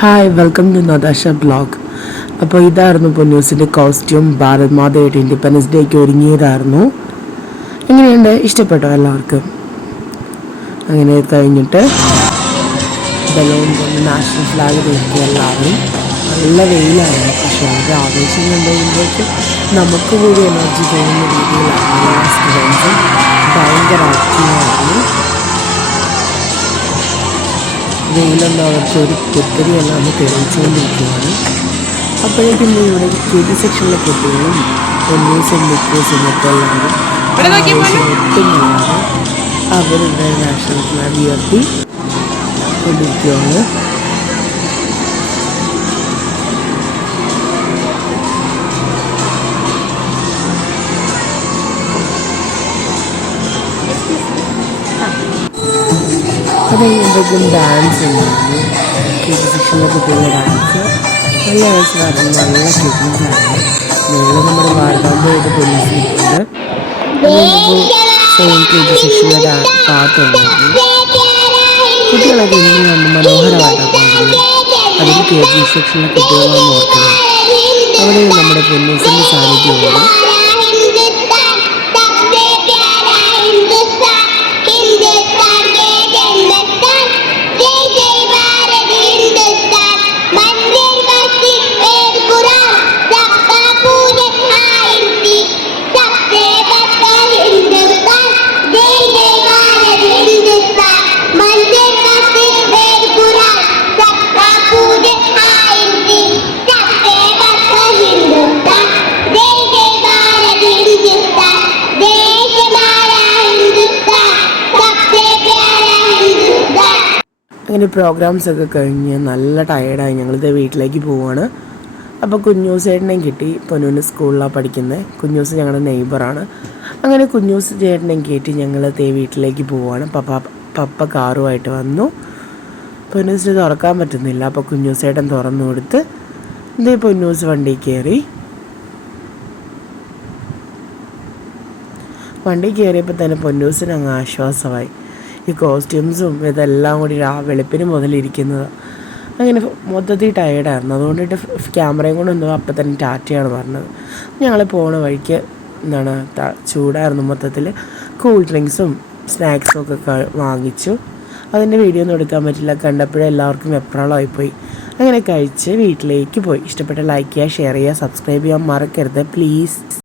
Hi welcome to Natasha blog. അപ്പോൾ ഇതായിരുന്നു പൊന്നൂസിൻ്റെ കോസ്റ്റ്യൂം. ഭാരത് മാതയായിട്ട് ഇൻഡിപെൻഡൻസ് ഡേക്ക് ഒരുങ്ങിയതായിരുന്നു. എങ്ങനെയുണ്ട്? ഇഷ്ടപ്പെട്ടോ എല്ലാവർക്കും? അങ്ങനെ കഴിഞ്ഞിട്ട് ബലൂൺ കൊണ്ട് നാഷണൽ ഫ്ലാഗ് തീർത്തി എല്ലാവരും. നല്ല വെയിലായിരുന്നു, പക്ഷേ അതിൻ്റെ ആവേശം കണ്ടുകഴിയുമ്പോഴേക്കും നമുക്ക് കൂടി എനർജി തോന്നുന്ന രീതിയിലായിരുന്നു. എല്ലാ സ്റ്റുഡൻസും ഭയങ്കര ആക്റ്റീവായിരുന്നു. വെയിലൊന്നും അവർക്ക് ഒരു പുത്തരിയെല്ലാം തെളിയിച്ചുകൊണ്ടിരിക്കുകയാണ്. അപ്പോഴേക്കും ഇവിടെ KG സെക്ഷനിലെ കുട്ടികളും പൊന്നൂസും മിക്കൂസും ഒക്കെ എല്ലാവരും ഒട്ടുമില്ലാതെ അവരുടെ നാഷണൽ ഫ്ലാഗ് ഉയർത്തി കൊണ്ടിരിക്കുകയാണ്. അത് കഴിഞ്ഞപ്പോഴേക്കും ഡാൻസ് ഉണ്ടായിരുന്നു. KG സെക്ഷനിലെ കുട്ടികളുടെ ഡാൻസ് നല്ല രസമായിരുന്നു, നല്ല ക്യൂട്ട്നെസ് ആയിരുന്നു. മുകളിൽ നമ്മുടെ ഭാരതാംബയുടെ പോലീസ് നിൽക്കുന്നുണ്ട്. Same KG സെക്ഷനിലെ പാട്ടുണ്ടായിരുന്നു. കുട്ടികളൊക്കെ എന്ത് കണ്ട് മനോഹരമായിട്ടാണ് പാടുന്നത്. അതിൽ KG സെക്ഷനിലെ കുട്ടികളാണ് ഓർക്കുന്നത്. അവിടെ നമ്മുടെ പൊന്നൂസിൻ്റെ സാന്നിധ്യമുണ്ട്. അങ്ങനെ പ്രോഗ്രാംസൊക്കെ കഴിഞ്ഞ് നല്ല ടയേർഡായി ഞങ്ങളിത് വീട്ടിലേക്ക് പോവുകയാണ്. അപ്പോൾ കുഞ്ഞൂസ് ചേട്ടനെയും കിട്ടി. പൊന്നൂന് സ്കൂളിലാണ് പഠിക്കുന്നത്. കുഞ്ഞൂസ് ഞങ്ങളുടെ നെയ്ബറാണ്. അങ്ങനെ കുഞ്ഞൂസ് ചേട്ടനെയും കയറ്റി ഞങ്ങൾ വീട്ടിലേക്ക് പോവുകയാണ്. പപ്പ കാറുമായിട്ട് വന്നു. പൊന്നൂസിന് തുറക്കാൻ പറ്റുന്നില്ല. അപ്പോൾ കുഞ്ഞൂസ് ചേട്ടൻ തുറന്നു കൊടുത്ത് പൊന്നൂസ് വണ്ടി കയറി. വണ്ടി കയറിയപ്പോൾ തന്നെ പൊന്നൂസിന് അങ്ങ് ആശ്വാസമായി. ഈ കോസ്റ്റ്യൂംസും ഇതെല്ലാം കൂടി വെളുപ്പിന് മുതലിരിക്കുന്നത് അങ്ങനെ മൊത്തത്തിൽ ടയേർഡായിരുന്നു. അതുകൊണ്ടിട്ട് ക്യാമറയും കൊണ്ട് എന്തോ അപ്പം തന്നെ ടാറ്റയാണ് പറഞ്ഞത്. ഞങ്ങൾ പോണ വഴിക്ക് ചൂടായിരുന്നു മൊത്തത്തിൽ. കൂൾ ഡ്രിങ്ക്സും സ്നാക്സും ഒക്കെ വാങ്ങിച്ചു. അതിൻ്റെ വീഡിയോ ഒന്നും എടുക്കാൻ പറ്റില്ല, കണ്ടപ്പോഴേ എല്ലാവർക്കും വെപ്രാളമായിപ്പോയി. അങ്ങനെ കഴിച്ച് വീട്ടിലേക്ക് പോയി. ഇഷ്ടപ്പെട്ട ലൈക്ക് ചെയ്യുക, ഷെയർ ചെയ്യുക, സബ്സ്ക്രൈബ് ചെയ്യാൻ മറക്കരുത് പ്ലീസ്.